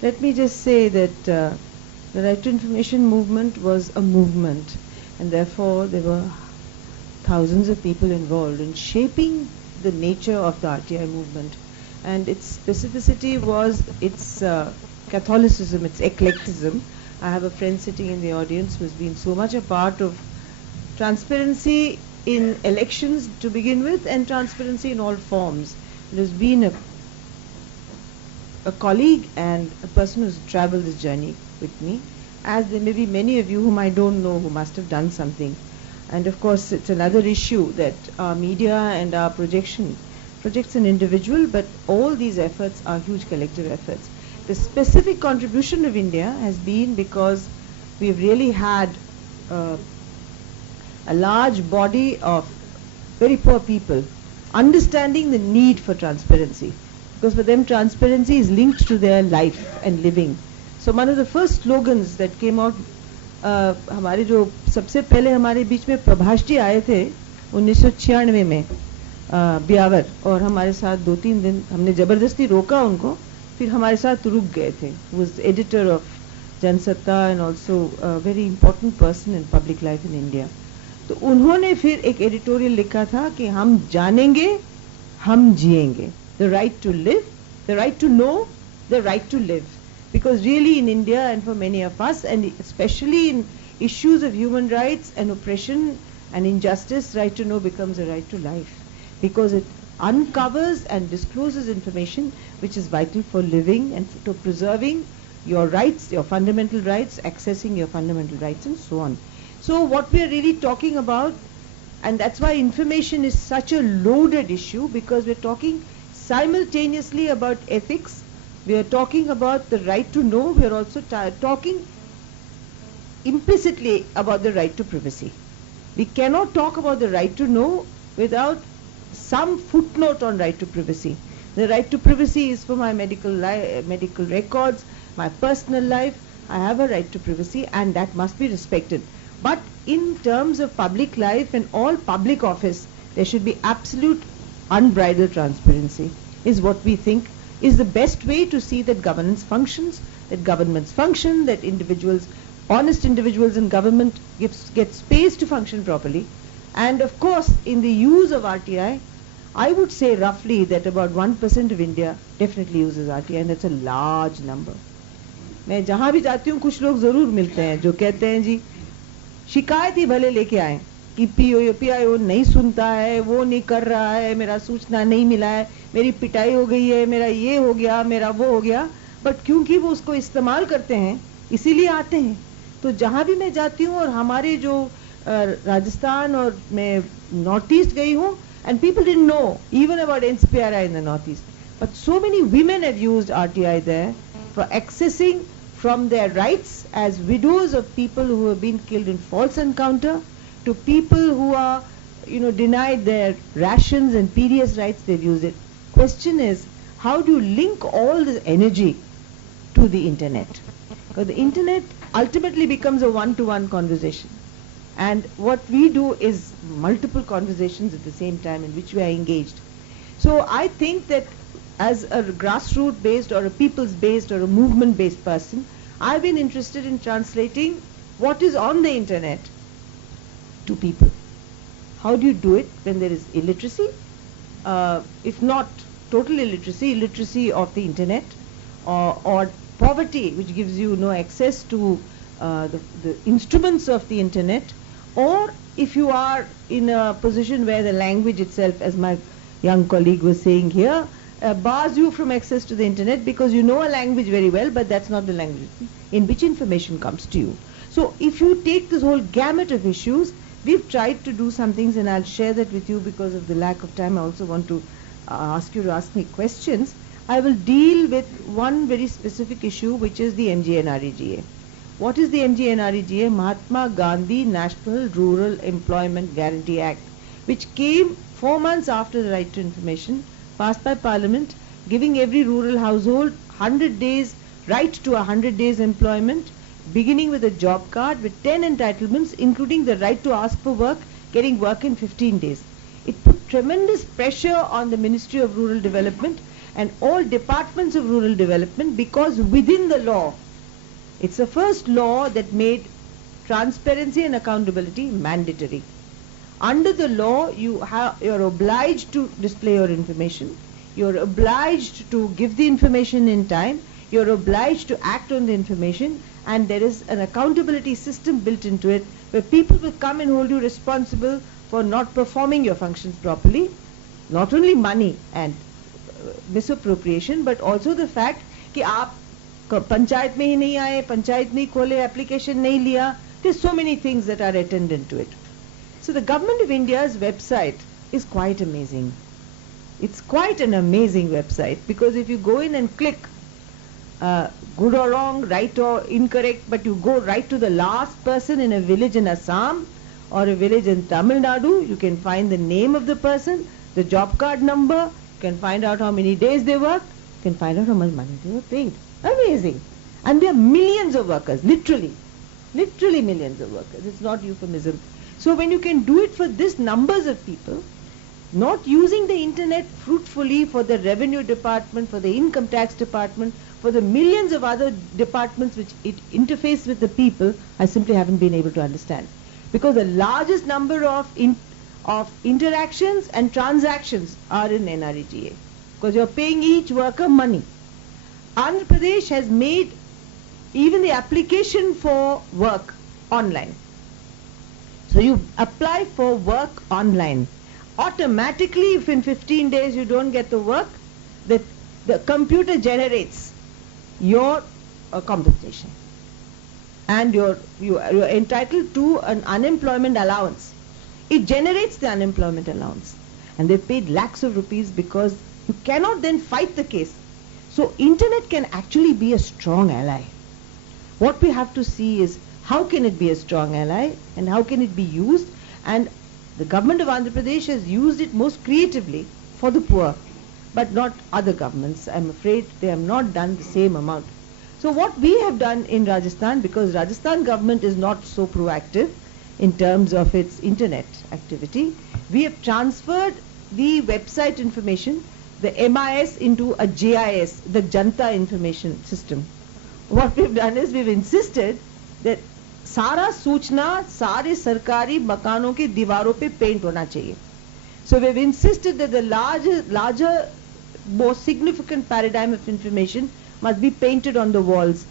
Let me just say that the Right to Information movement was a movement, and therefore there were thousands of people involved in shaping the nature of the RTI movement. And its specificity was its Catholicism, its eclecticism. I have a friend sitting in the audience who's been so much a part of transparency in elections to begin with, and transparency in all forms. It has been a colleague and a person who's traveled this journey with me, as there may be many of you whom I don't know who must have done something. And of course it's another issue that our media and our projects an individual, but all these efforts are huge collective efforts. The specific contribution of India has been because we've really had a large body of very poor people understanding the need for transparency, because for them transparency is linked to their life and living. So one of the first slogans that came out, हमारे जो सबसे पहले हमारे बीच में प्रभाष जी आए थे 1996 में ब्यावर, और हमारे साथ 2-3 दिन हमने जबरदस्ती रोका उनको, फिर हमारे साथ रुक गए थे. Was editor of Jansatta and also a very important person in public life in India. तो उन्होंने फिर एक एडिटोरियल लिखा था कि हम जानेंगे, हम जिएंगे. The right to live, the right to know, the right to live. Because really in India and for many of us, and especially in issues of human rights and oppression and injustice, right to know becomes a right to life. Because it uncovers and discloses information which is vital for living and to preserving your rights, your fundamental rights, accessing your fundamental rights and so on. So what we are really talking about, and that's why information is such a loaded issue, because we're talking simultaneously about ethics, we are talking about the right to know, we are also talking implicitly about the right to privacy. We cannot talk about the right to know without some footnote on right to privacy. The right to privacy is for my medical records, my personal life. I have a right to privacy, and that must be respected. But in terms of public life and all public office, there should be absolute unbridled transparency, is what we think is the best way to see that governance functions, that governments function, that individuals, honest individuals in government get space to function properly. And of course, in the use of RTI, I would say roughly that about 1% of India definitely uses RTI, and that's a large number. मैं जहाँ भी जाती हूँ कुछ लोग जरूर मिलते हैं जो कहते हैं जी शिकायत ही भले लेके आए कि PIO नहीं सुनता है, वो नहीं कर रहा है, मेरा सूचना नहीं मिला है, मेरी पिटाई हो गई है, मेरा ये हो गया, मेरा वो हो गया, बट क्योंकि वो उसको इस्तेमाल करते हैं इसीलिए आते हैं. तो जहाँ भी मैं जाती हूँ, और हमारे जो राजस्थान और मैं नॉर्थ ईस्ट गई हूँ, and people didn't know even about NCPRI in the northeast, but so many women have used RTI there for accessing from their rights as widows of people who have been killed in false encounter, to people who are, denied their rations and PDS rights. They've used it. Question is, how do you link all this energy to the internet? Because the internet ultimately becomes a one-to-one conversation, and what we do is multiple conversations at the same time in which we are engaged. So I think that as a grassroots based or a people's based or a movement based person, I've been interested in translating what is on the internet to people. How do you do it when there is illiteracy? If not total illiteracy, illiteracy of the internet, or poverty which gives you no access to the instruments of the internet, or if you are in a position where the language itself, as my young colleague was saying here, bars you from access to the internet because you know a language very well, but that's not the language in which information comes to you. So if you take this whole gamut of issues, we've tried to do some things, and I'll share that with you because of the lack of time. I also want to ask you to ask me questions. I will deal with one very specific issue, which is the MGNREGA. What is the MGNREGA? Mahatma Gandhi National Rural Employment Guarantee Act, which came 4 months after the Right to Information, passed by Parliament, giving every rural household 100 days, right to 100 days employment, beginning with a job card with 10 entitlements, including the right to ask for work, getting work in 15 days. It put tremendous pressure on the Ministry of Rural Development, and all departments of rural development, because within the law, it's the first law that made transparency and accountability mandatory. Under the law, you're obliged to display your information. You're obliged to give the information in time. You're obliged to act on the information, and there is an accountability system built into it where people will come and hold you responsible for not performing your functions properly. Not only money and misappropriation, but also the fact कि आप पंचायत में ही नहीं आए, पंचायत नहीं खोले, application नहीं लिया. There's so many things that are attendant to it. So the Government of India's website is quite amazing. It's quite an amazing website, because if you go in and click good or wrong, right or incorrect, but you go right to the last person in a village in Assam or a village in Tamil Nadu, you can find the name of the person, the job card number, you can find out how many days they worked, you can find out how much money they were paid. Amazing. And there are millions of workers, literally millions of workers. It's not euphemism. So when you can do it for this numbers of people, not using the internet fruitfully for the revenue department, for the income tax department, for the millions of other departments which it interface with the people, I simply haven't been able to understand. Because the largest number of interactions and transactions are in NREGA. Because you're paying each worker money. Andhra Pradesh has made even the application for work online. So you apply for work online. Automatically, if in 15 days you don't get the work, the computer generates your compensation. And you're entitled to an unemployment allowance. It generates the unemployment allowance. And they've paid lakhs of rupees because you cannot then fight the case. So internet can actually be a strong ally. What we have to see is how can it be a strong ally and how can it be used, and the government of Andhra Pradesh has used it most creatively for the poor, but not other governments. I'm afraid they have not done the same amount. So what we have done in Rajasthan, because Rajasthan government is not so proactive in terms of its internet activity, we have transferred the website information, the MIS, into a JIS, the Janta Information System. What we've done is we've insisted that सारा सूचना सारे सरकारी मकानों की दीवारों पे paint होना चाहिए. So we've insisted that the larger, more significant paradigm of information must be painted on the walls.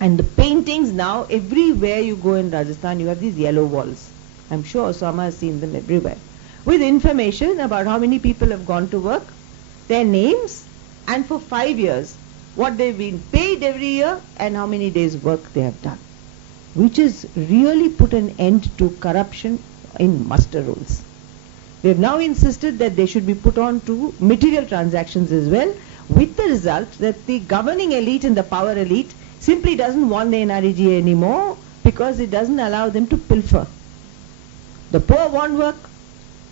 And the paintings now, everywhere you go in Rajasthan, you have these yellow walls. I'm sure Osama has seen them everywhere. With information about how many people have gone to work, their names, and for 5 years, what they've been paid every year and how many days work they have done. Which has really put an end to corruption in muster rolls. We have now insisted that they should be put on to material transactions as well, with the result that the governing elite and the power elite simply doesn't want the NREGA anymore because it doesn't allow them to pilfer. The poor want work,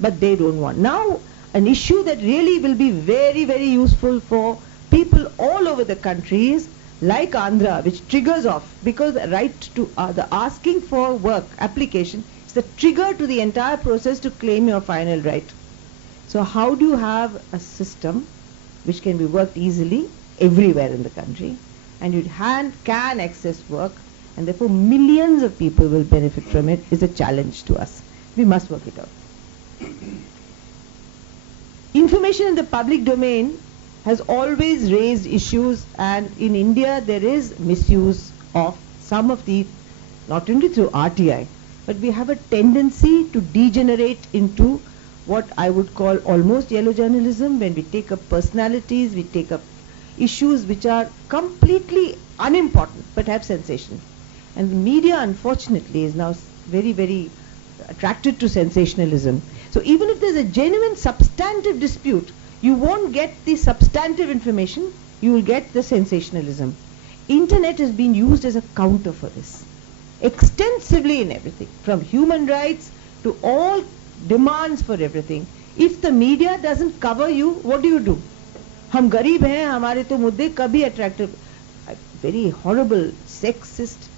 but they don't want. Now, an issue that really will be very, very useful for people all over the country is like Andhra, which triggers off, because the right to the asking for work application is the trigger to the entire process to claim your final right. So how do you have a system which can be worked easily everywhere in the country, and you can access work, and therefore millions of people will benefit from it, is a challenge to us. We must work it out. Information in the public domain has always raised issues, and in India there is misuse of some of the, not only through RTI, but we have a tendency to degenerate into what I would call almost yellow journalism, when we take up personalities, we take up issues which are completely unimportant but have sensation. And the media, unfortunately, is now very, very attracted to sensationalism. So even if there's a genuine substantive dispute, you won't get the substantive information, you will get the sensationalism. Internet has been used as a counter for this, extensively in everything, from human rights to all demands for everything. If the media doesn't cover you, what do? हम गरीब हैं, हमारे तो मुद्दे कभी attractive, very horrible, sexist,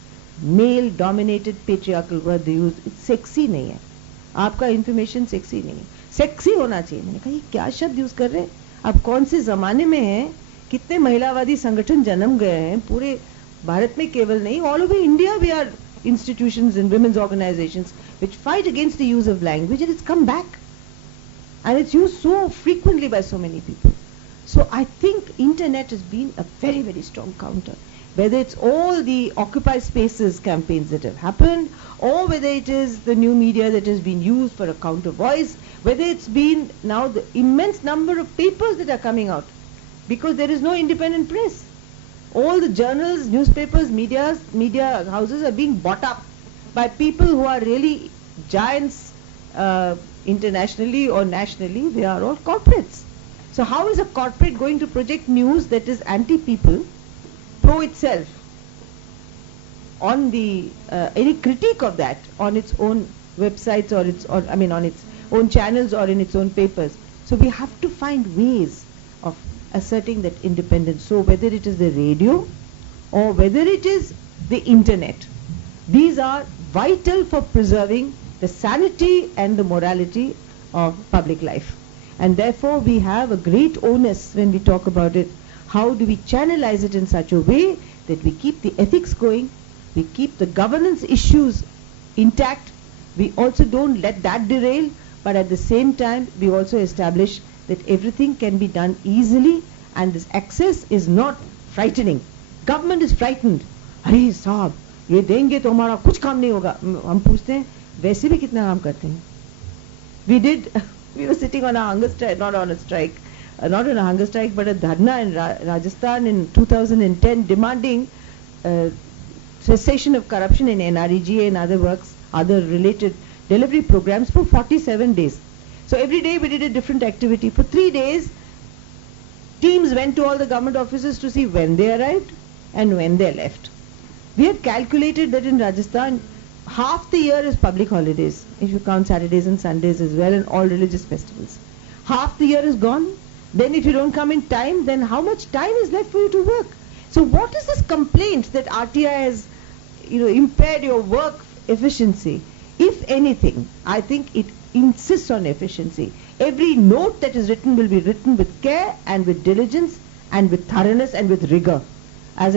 male-dominated patriarchal word they use. It's sexy नहीं है. आपका information sexy नहीं है. सेक्सी होना चाहिए. मैंने कहा ये क्या शब्द यूज कर रहे हैं. अब कौन से जमाने में है, कितने महिलावादी संगठन जन्म गए हैं पूरे भारत में केवल नहीं, all over India we are institutions and women's organizations which fight against the use of language, and it's come back and it's used so frequently by so many people. So I think internet has been a very, very strong counter, whether it's all the Occupy Spaces campaigns that have happened, or whether it is the new media that has been used for a counter voice, whether it's been now the immense number of papers that are coming out, because there is no independent press. All the journals, newspapers, media houses are being bought up by people who are really giants internationally or nationally. They are all corporates. So how is a corporate going to project news that is anti-people, pro itself, on the any critique of that on its own websites or on its own channels or in its own papers? So we have to find ways of asserting that independence. So whether it is the radio or whether it is the internet, these are vital for preserving the sanity and the morality of public life. And therefore we have a great onus when we talk about it. How do we channelize it in such a way that we keep the ethics going, we keep the governance issues intact, we also don't let that derail, but at the same time we also establish that everything can be done easily and this access is not frightening. Government is frightened. अरे साहब ये देंगे तो हमारा कुछ काम नहीं होगा. हम पूछते हैं वैसे भी कितना काम करते हैं. We were sitting on a hunger strike, not on a hunger strike, but a dharna in Rajasthan in 2010 demanding cessation of corruption in NREGA and other works, other related delivery programs for 47 days. So every day we did a different activity. For 3 days, teams went to all the government offices to see when they arrived and when they left. We have calculated that in Rajasthan, half the year is public holidays, if you count Saturdays and Sundays as well, and all religious festivals. Half the year is gone. Then if you don't come in time, then how much time is left for you to work? So what is this complaint that RTI has impaired your work efficiency? If anything, I think it insists on efficiency. Every note that is written will be written with care and with diligence and with thoroughness and with rigor. I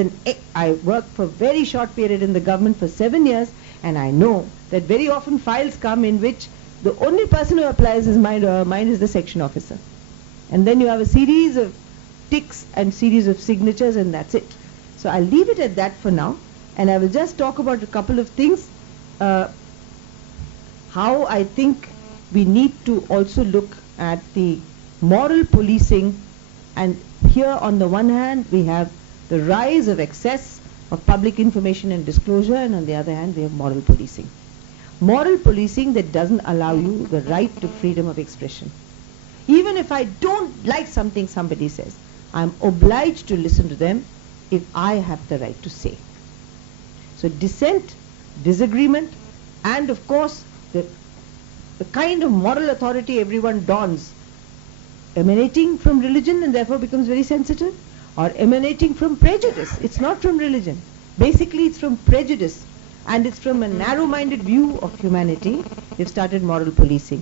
worked for a very short period in the government for 7 years, and I know that very often files come in which the only person who applies his mind is the section officer. And then you have a series of ticks and series of signatures, and that's it. So I'll leave it at that for now, and I will just talk about a couple of things. How I think we need to also look at the moral policing, and here on the one hand we have the rise of excess of public information and disclosure, and on the other hand we have moral policing. Moral policing that doesn't allow you the right to freedom of expression. Even if I don't like something somebody says, I'm obliged to listen to them if I have the right to say. So dissent, disagreement, and of course the kind of moral authority everyone dons, emanating from religion and therefore becomes very sensitive, or emanating from prejudice. It's not from religion. Basically it's from prejudice, and it's from a narrow-minded view of humanity. They've started moral policing.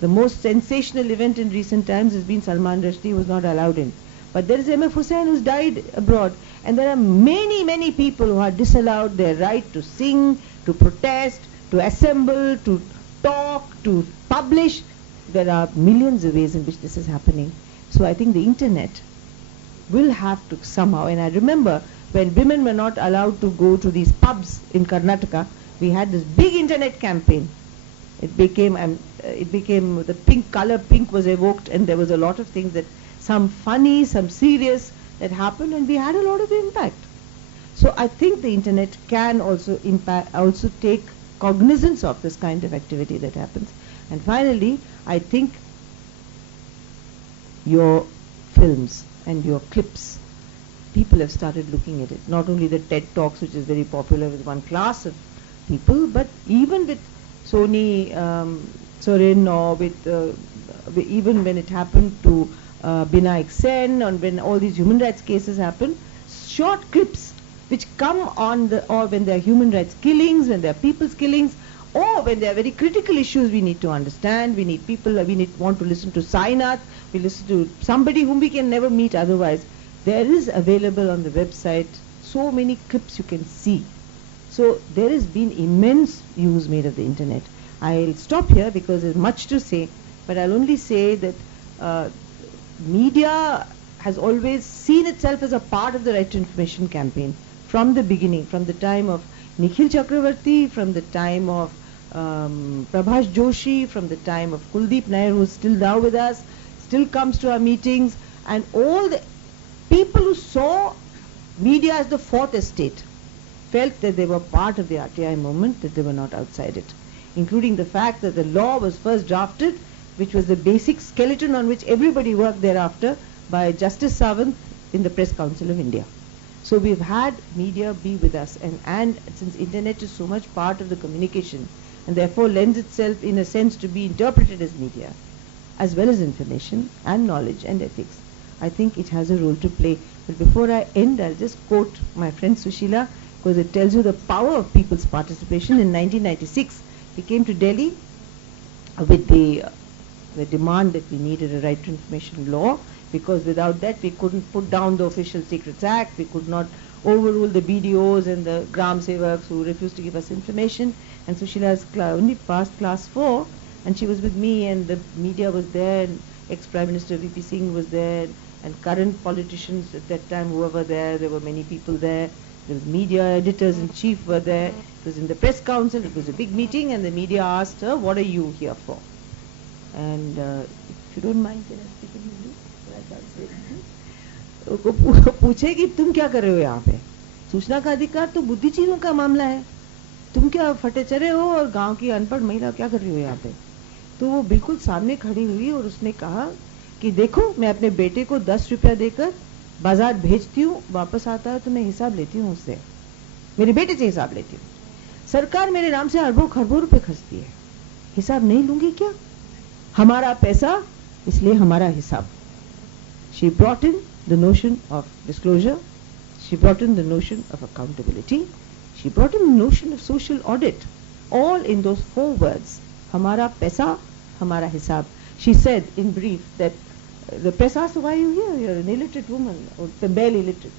The most sensational event in recent times has been Salman Rushdie, who was not allowed in. But there is M.F. Hussain, who's died abroad, and there are many, many people who are disallowed their right to sing, to protest, to assemble, to talk, to publish. There are millions of ways in which this is happening. So I think the internet will have to somehow, and I remember when women were not allowed to go to these pubs in Karnataka, we had this big internet campaign. It became the pink was evoked, and there was a lot of things, that some funny, some serious that happened, and we had a lot of impact. So I think the internet can also take cognizance of this kind of activity that happens. And finally, I think your films and your clips, people have started looking at it. Not only the TED Talks, which is very popular with one class of people, but even with Sony Soren, or with even when it happened to Binayak Sen, and when all these human rights cases happen, short clips which come on or when there are human rights killings, when there are people's killings, or when there are very critical issues we need to understand, we need people, want to listen to Sainath, we listen to somebody whom we can never meet otherwise. There is available on the website so many clips you can see. So there has been immense use made of the internet. I'll stop here because there's much to say, but I'll only say that media has always seen itself as a part of the Right to Information campaign from the beginning, from the time of Nikhil Chakravarti, from the time of Prabhash Joshi, from the time of Kuldeep Nair, who is still now with us, still comes to our meetings, and all the people who saw media as the fourth estate felt that they were part of the RTI movement, that they were not outside it, including the fact that the law was first drafted, which was the basic skeleton on which everybody worked thereafter, by Justice Sawant in the Press Council of India. So we've had media be with us, and since internet is so much part of the communication and therefore lends itself in a sense to be interpreted as media, as well as information and knowledge and ethics, I think it has a role to play. But before I end, I'll just quote my friend Sushila, because it tells you the power of people's participation. In 1996, we came to Delhi with the demand that we needed a right to information law, because without that we couldn't put down the Official Secrets Act, we could not overrule the BDOs and the Gram Sevaks who refused to give us information. And Sushila has only passed class 4, and she was with me, and the media was there, and ex-Prime Minister VP Singh was there, and current politicians at that time who were there were many people there. The media editors-in-chief were there. It was in the press council, it was a big meeting, and the media asked her, "What are you here for?" And if you don't mind, can I speak in English? पूछे कि तुम क्या कर रहे हो यहाँ पे? सूचना का अधिकार तो बुद्धिजीवियों का मामला है, तुम क्या फटे चरे हो और गांव की अनपढ़ महिला क्या कर रही हो यहाँ पे? तो वो बिल्कुल सामने खड़ी हुई और उसने कहा कि देखो, मैं अपने बेटे को 10 रुपया देकर बाजार भेजती हूँ, वापस आता है तो मैं हिसाब लेती हूँ उससे, मेरे बेटे से हिसाब लेती हूँ। सरकार मेरे नाम से अरबों खरबों रुपए खर्चती है, हिसाब नहीं लूंगी क्या? हमारा पैसा, इसलिए हमारा हिसाब। She brought in the notion of disclosure, she brought in the notion of accountability, she brought in the notion of social audit, all in those 4 words, hamara paisa, hamara hisab. She said in brief that the press asked, "Why are you here? You're an illiterate woman, or barely illiterate,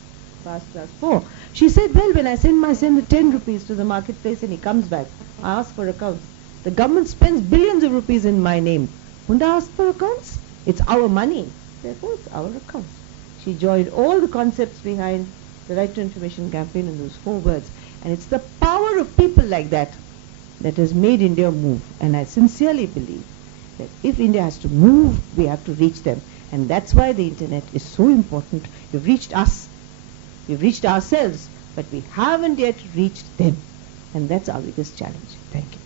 past class 4. She said, "Well, when I send my son the 10 rupees to the marketplace and he comes back, I ask for accounts. The government spends billions of rupees in my name. Wouldn't I ask for accounts? It's our money. Therefore, it's our accounts." She joined all the concepts behind the Right to Information campaign in those 4 words. And it's the power of people like that that has made India move. And I sincerely believe that if India has to move, we have to reach them. And that's why the internet is so important. You've reached us. We've reached ourselves, but we haven't yet reached them. And that's our biggest challenge. Thank you.